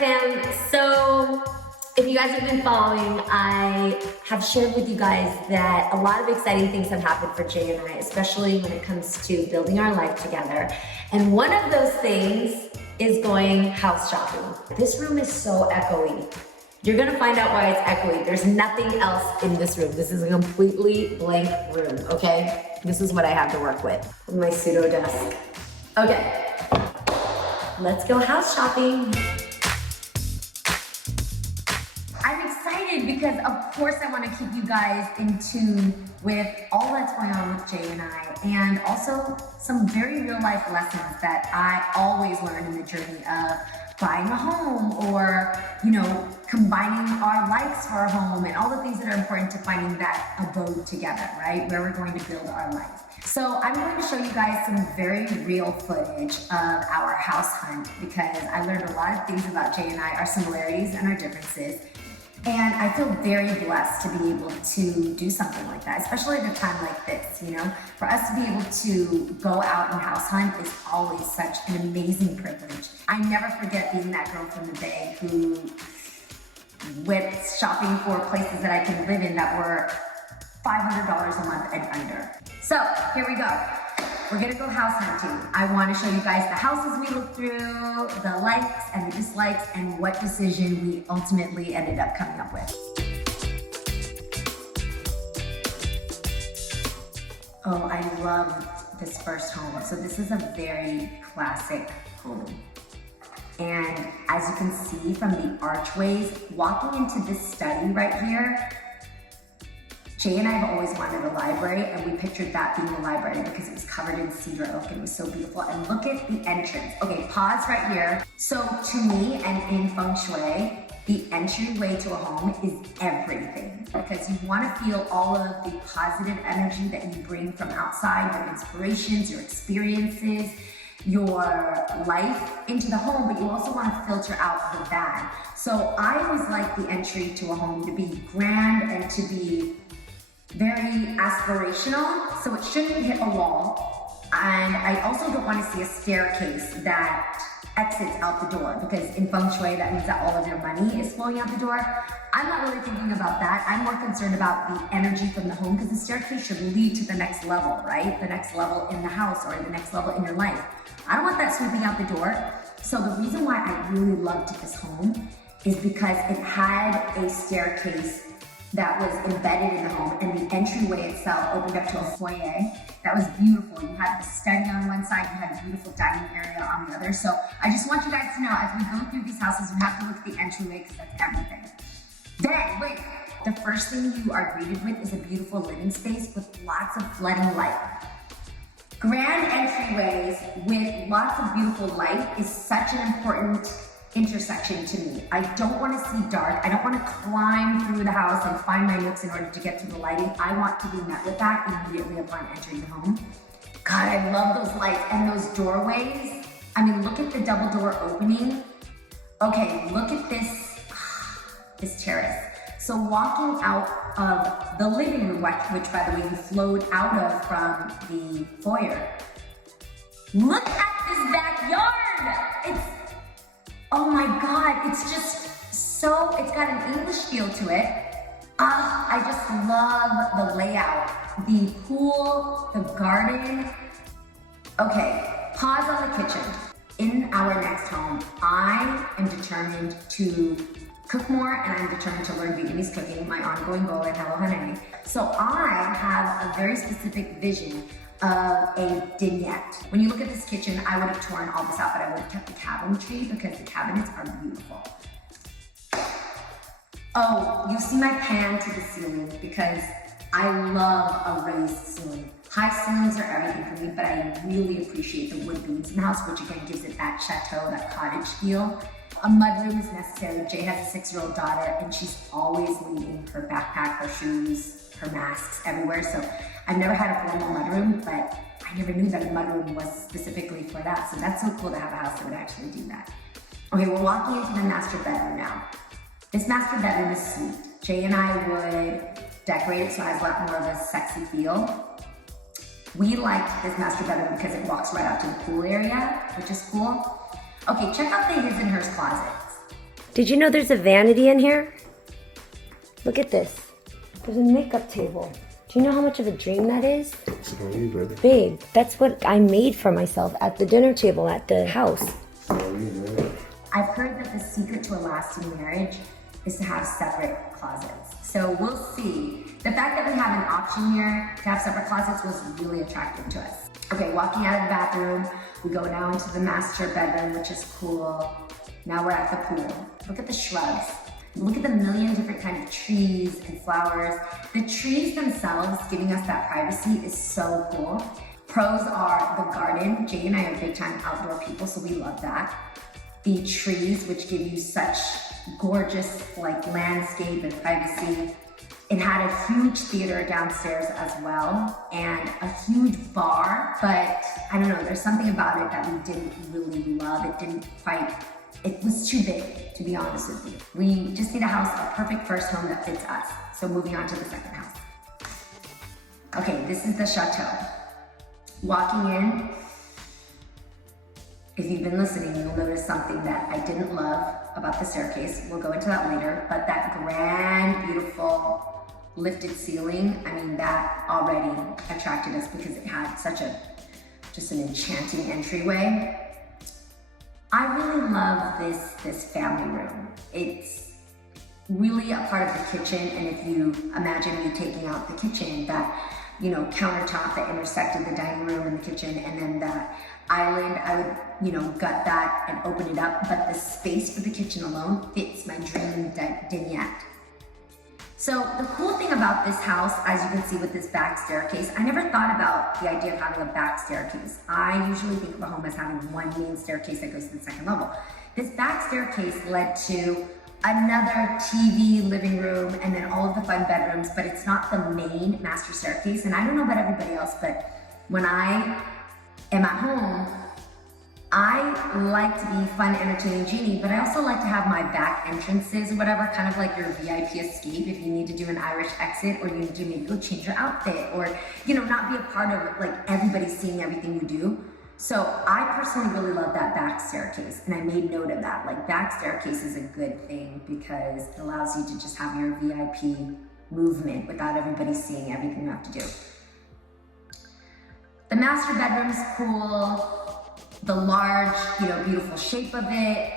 right, fam. So if you guys have been following, I have shared with you guys that a lot of exciting things have happened for Jay and I, especially when it comes to building our life together. And one of those things is going house shopping. This room is so echoey. You're gonna find out why it's echoey. There's nothing else in this room. This is a completely blank room, okay? This is what I have to work with my pseudo desk. Okay, let's go house shopping. I'm excited because of course I want to keep you guys in tune with all that's going on with Jay and I, and also some very real life lessons that I always learn in the journey of buying a home, or, you know, combining our likes for our home and all the things that are important to finding that abode together, right? Where we're going to build our life. So I'm going to show you guys some very real footage of our house hunt because I learned a lot of things about Jay and I, our similarities and our differences. And I feel very blessed to be able to do something like that, especially at a time like this, you know? For us to be able to go out and house hunt is always such an amazing privilege. I never forget being that girl from the Bay who went shopping for places that I can live in that were $500 a month and under. So here we go. We're gonna go house hunting. I wanna show you guys the houses we looked through, the likes and the dislikes, and what decision we ultimately ended up coming up with. Oh, I love this first home. So this is a very classic home. And as you can see from the archways, walking into this study right here, Jay and I have always wanted a library, and we pictured that being a library because it was covered in cedar oak and it was so beautiful. And look at the entrance. Okay, pause right here. So to me, and in feng shui, the entryway to a home is everything because you want to feel all of the positive energy that you bring from outside, your inspirations, your experiences, your life into the home, but you also want to filter out the bad. So I always like the entry to a home to be grand and to be very aspirational, so it shouldn't hit a wall. And I also don't want to see a staircase that exits out the door, because in feng shui that means that all of your money is flowing out the door. I'm not really thinking about that. I'm more concerned about the energy from the home, because the staircase should lead to the next level, right? The next level in the house or the next level in your life. I don't want that sweeping out the door. So the reason why I really loved this home is because it had a staircase that was embedded in the home, and the entryway itself opened up to a foyer that was beautiful. You had the study on one side, you had a beautiful dining area on the other. So I just want you guys to know, as we go through these houses, you have to look at the entryway because that's everything. Then, wait, the first thing you are greeted with is a beautiful living space with lots of flooding light. Grand entryways with lots of beautiful light is such an important intersection to me. I don't want to see dark. I don't want to climb through the house and find my nooks in order to get to the lighting. I want to be met with that immediately upon entering the home. God, I love those lights and those doorways. I mean, look at the double door opening. Okay, look at this terrace. So walking out of the living room, which by the way, you flowed out of from the foyer. Look at this backyard. Oh my God, it's just so, it's got an English feel to it. I just love the layout, the pool, the garden. Okay, pause on the kitchen. In our next home, I am determined to cook more, and I'm determined to learn Vietnamese cooking, my ongoing goal at Hello Hunnay. So I have a very specific vision of a dinette. When you look at this kitchen, I would have torn all this out, but I would have kept the cabinetry because the cabinets are beautiful. Oh, you see my pan to the ceiling because I love a raised ceiling. High ceilings are everything for me, but I really appreciate the wood beams in the house, which again gives it that chateau, that cottage feel. A mudroom is necessary. Jay has a 6-year-old daughter, and she's always leaving her backpack, her shoes, her masks everywhere. So I've never had a formal mudroom, but I never knew that a mudroom was specifically for that. So that's so cool to have a house that would actually do that. Okay, we're walking into the master bedroom now. This master bedroom is sweet. Jay and I would decorate it so it has a lot more of a sexy feel. We liked this master bedroom because it walks right out to the pool area, which is cool. Okay, check out the his and hers closets. Did you know there's a vanity in here? Look at this. There's a makeup table. Do you know how much of a dream that is? It's for you, brother. Big. That's what I made for myself at the dinner table at the house. I've heard that the secret to a lasting marriage is to have separate closets. So we'll see. The fact that we have an option here to have separate closets was really attractive to us. Okay, walking out of the bathroom, we go now into the master bedroom, which is cool. Now we're at the pool. Look at the shrubs. Look at the million different kinds of trees and flowers. The trees themselves giving us that privacy is so cool. Pros are the garden. Jay and I are big time outdoor people, so we love that. The trees, which give you such gorgeous like landscape and privacy. It had a huge theater downstairs as well and a huge bar, but I don't know, there's something about it that we didn't really love. It was too big, to be honest with you. We just need a house, a perfect first home that fits us. So moving on to the second house. Okay, this is the chateau. Walking in, if you've been listening, you'll notice something that I didn't love about the staircase. We'll go into that later, but that grand, beautiful, lifted ceiling, I mean, that already attracted us because it had such just an enchanting entryway. I really love this family room. It's really a part of the kitchen, and if you imagine me taking out the kitchen, that, you know, countertop that intersected the dining room and the kitchen, and then that island, I would, you know, gut that and open it up, but the space for the kitchen alone fits my dream dinette. So the cool thing about this house, as you can see with this back staircase, I never thought about the idea of having a back staircase. I usually think of a home as having one main staircase that goes to the second level. This back staircase led to another TV, living room, and then all of the fun bedrooms, but it's not the main master staircase. And I don't know about everybody else, but when I am at home, I like to be fun, entertaining Jeannie, but I also like to have my back entrances or whatever, kind of like your VIP escape if you need to do an Irish exit, or you need to maybe go change your outfit, or, you know, not be a part of like everybody seeing everything you do. So I personally really love that back staircase, and I made note of that. Like, back staircase is a good thing because it allows you to just have your VIP movement without everybody seeing everything you have to do. The master bedroom's cool. The large, you know, beautiful shape of it.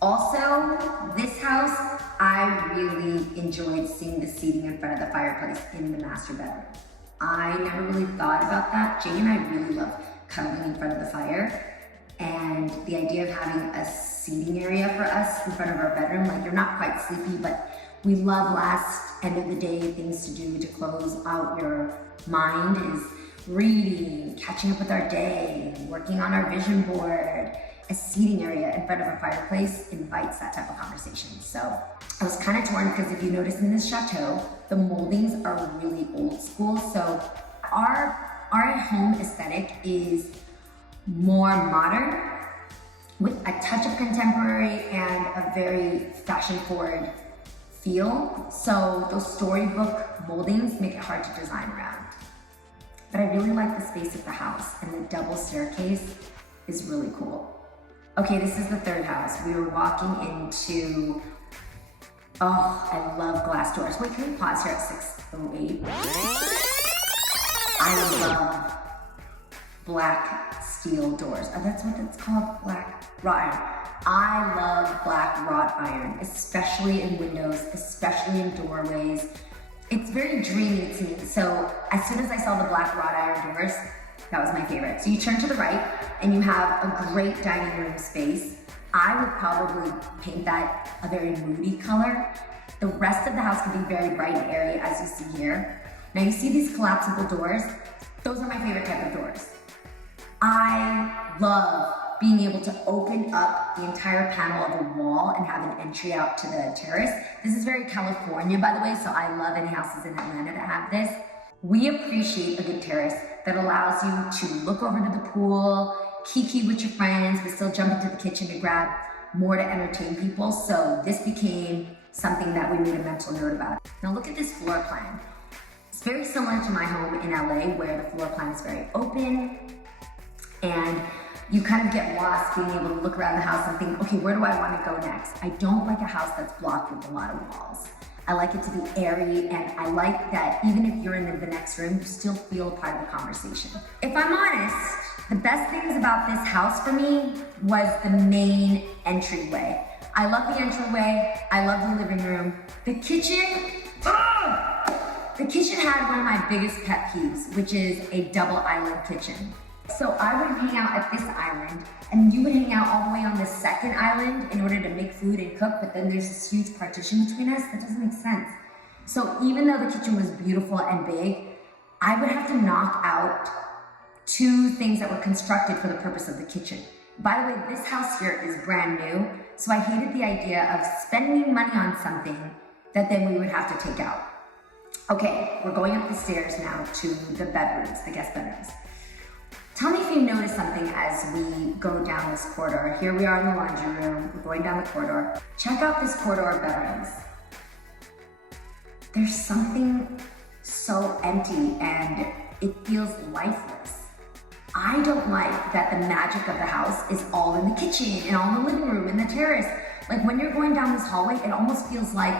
Also, this house, I really enjoyed seeing the seating in front of the fireplace in the master bedroom. I never really thought about that. Jay and I really love cuddling in front of the fire. And the idea of having a seating area for us in front of our bedroom, like, you're not quite sleepy, but we love last end of the day things to do to close out your mind is reading, catching up with our day, working on our vision board. A seating area in front of a fireplace invites that type of conversation. So I was kind of torn because if you notice in this chateau, the moldings are really old school. So our home aesthetic is more modern with a touch of contemporary and a very fashion forward feel. So those storybook moldings make it hard to design around. But I really like the space of the house, and the double staircase is really cool. Okay, this is the third house. We were walking into, oh, I love glass doors. Wait, can we pause here at 6:08? I love black steel doors. Oh, that's what it's called, black wrought iron. I love black wrought iron, especially in windows, especially in doorways. It's very dreamy to me. So as soon as I saw the black wrought iron doors, that was my favorite. So you turn to the right and you have a great dining room space. I would probably paint that a very moody color. The rest of the house can be very bright and airy, as you see here. Now you see these collapsible doors? Those are my favorite type of doors. I love being able to open up the entire panel of a wall and have an entry out to the terrace. This is very California, by the way, so I love any houses in Atlanta that have this. We appreciate a good terrace that allows you to look over to the pool, kiki with your friends, but still jump into the kitchen to grab more to entertain people. So this became something that we made a mental note about. Now look at this floor plan. It's very similar to my home in LA, where the floor plan is very open, and you kind of get lost being able to look around the house and think, okay, where do I want to go next? I don't like a house that's blocked with a lot of walls. I like it to be airy, and I like that even if you're in the next room, you still feel a part of the conversation. If I'm honest, the best things about this house for me was the main entryway. I love the entryway, I love the living room. The kitchen, the kitchen had one of my biggest pet peeves, which is a double island kitchen. So I would hang out at this island, and you would hang out all the way on the second island in order to make food and cook, but then there's this huge partition between us. That doesn't make sense. So even though the kitchen was beautiful and big, I would have to knock out two things that were constructed for the purpose of the kitchen. By the way, this house here is brand new, so I hated the idea of spending money on something that then we would have to take out. Okay, we're going up the stairs now to the bedrooms, the guest bedrooms. Tell me if you notice something as we go down this corridor. Here we are in the laundry room, we're going down the corridor. Check out this corridor of bedrooms. There's something so empty and it feels lifeless. I don't like that the magic of the house is all in the kitchen and all in the living room and the terrace. Like when you're going down this hallway, it almost feels like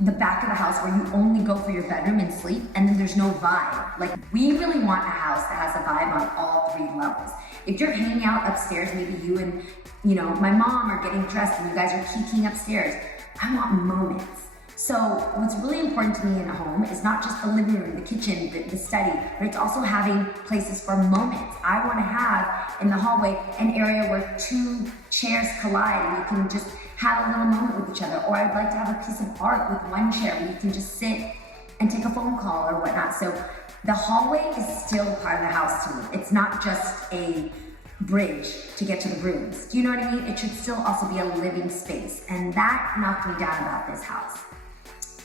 the back of the house where you only go for your bedroom and sleep, and then there's no vibe. Like, we really want a house that has a vibe on all three levels. If you're hanging out upstairs, maybe you and, my mom are getting dressed and you guys are kikiing upstairs, I want moments. So what's really important to me in a home is not just the living room, the kitchen, the study, but it's also having places for moments. I want to have in the hallway an area where two chairs collide and you can just have a little moment with each other. Or I'd like to have a piece of art with one chair where you can just sit and take a phone call or whatnot. So the hallway is still part of the house to me. It's not just a bridge to get to the rooms. Do you know what I mean? It should still also be a living space. And that knocked me down about this house.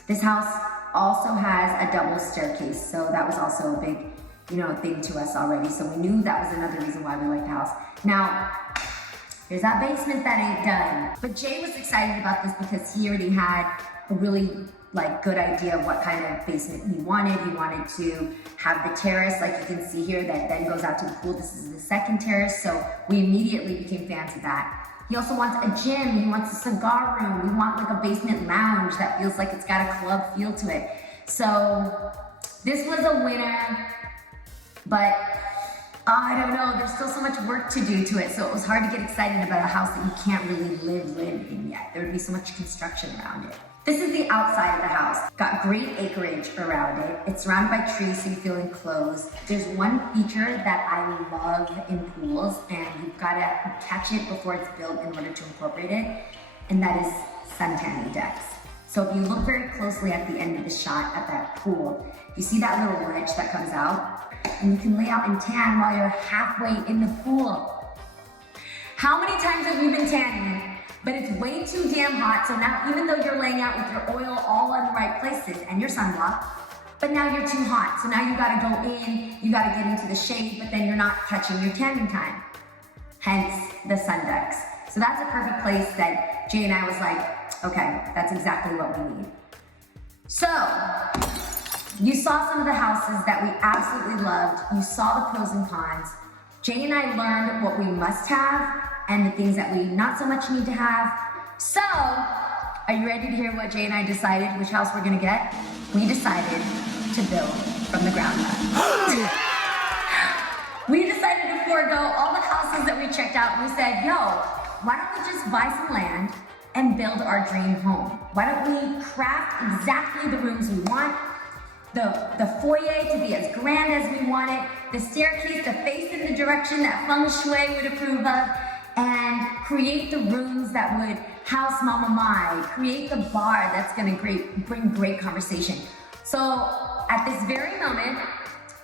This house also has a double staircase, so that was also a big, thing to us already. So we knew that was another reason why we liked the house. Now, there's that basement that ain't done. But Jay was excited about this because he already had a really good idea of what kind of basement he wanted. He wanted to have the terrace, like you can see here, that then goes out to the pool. This is the second terrace, so we immediately became fans of that. He also wants a gym, he wants a cigar room, we want a basement lounge that feels like it's got a club feel to it. So this was a winner, but I don't know, there's still so much work to do to it, so it was hard to get excited about a house that you can't really live in yet. There would be so much construction around it. This is the outside of the house. Got great acreage around it. It's surrounded by trees so you feel enclosed. There's one feature that I love in pools, and you've got to catch it before it's built in order to incorporate it, and that is suntanning decks. So if you look very closely at the end of the shot at that pool, you see that little ledge that comes out, and you can lay out and tan while you're halfway in the pool. How many times have you been tanning? But it's way too damn hot, so now even though you're laying out with your oil all in the right places and your sunblock, but now you're too hot. So now you gotta go in, you gotta get into the shade, but then you're not catching your tanning time. Hence the sun decks. So that's a perfect place that Jay and I was like, okay, that's exactly what we need. So, you saw some of the houses that we absolutely loved. You saw the pros and cons. Jay and I learned what we must have and the things that we not so much need to have. So, are you ready to hear what Jay and I decided, which house we're gonna get? We decided to build from the ground up. We decided to forego all the houses that we checked out. We said, yo, why don't we just buy some land and build our dream home? Why don't we craft exactly the rooms we want, the foyer to be as grand as we want it, the staircase to face in the direction that feng shui would approve of, and create the rooms that would house Mama Mai, create the bar that's gonna bring great conversation. So at this very moment,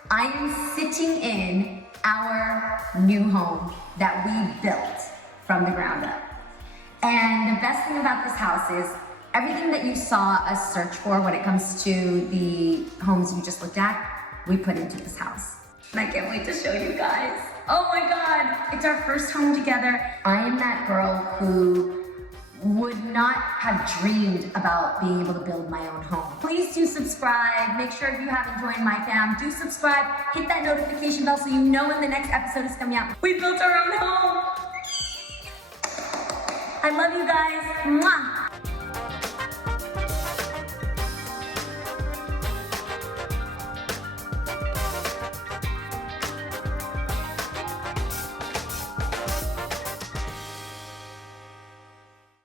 I am sitting in our new home that we built from the ground up. And the best thing about this house is everything that you saw us search for when it comes to the homes you just looked at, we put into this house. And I can't wait to show you guys. Oh my God, it's our first home together. I am that girl who would not have dreamed about being able to build my own home. Please do subscribe. Make sure if you haven't joined my fam, do subscribe. Hit that notification bell so you know when the next episode is coming out. We built our own home. I love you guys. Mwah.